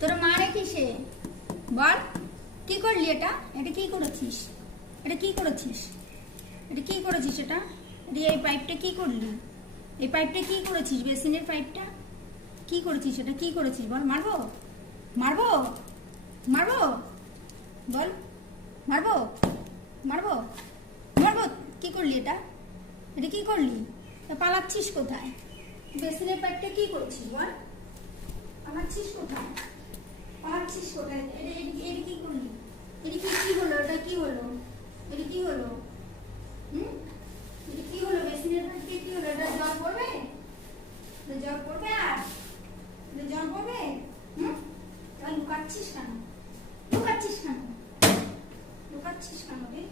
তোর মারে কিসে বল? কি করলি এটা? এটা কি করেছিস? এটা কি করেছিস? এটা কি করেছিস? এটা এই পাইপটা কি করলি? এই পাইপটা কি করেছিস? বেসিনের পাইপটা কি করেছিস? এটা কি করেছিস বল? মারবো মারবো মারবো বল, মারবো মারবো মারবো। কি করলি এটা? এটা কি করলি? পালাচ্ছিস কোথায়? বেসিনের পাইপটা কি করছিস বল? পালাচ্ছিস কোথায়? পালাচ্ছিস কোথায়? এটা কি করলি? এটা কি হলো? এটা কি হলো?